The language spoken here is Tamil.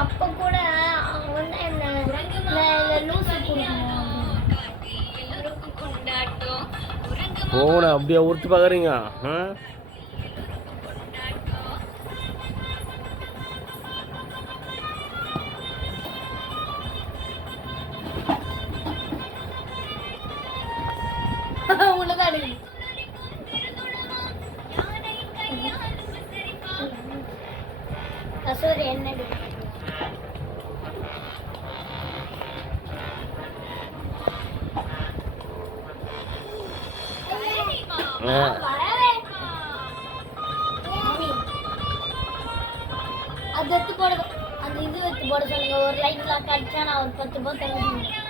அப்ப கூட அவங்க வந்து என்ன லூசு போன அப்படியே ஊர்த்து பார்க்குறீங்க. உன்னதான் கசூரி என்னடி அது எடுத்து போட அந்த இது எடுத்து போட சொல்லுங்க. ஒரு லைட் லாக் அடிச்சா நான் ஒரு 10 ரூபாய் தருவேன்.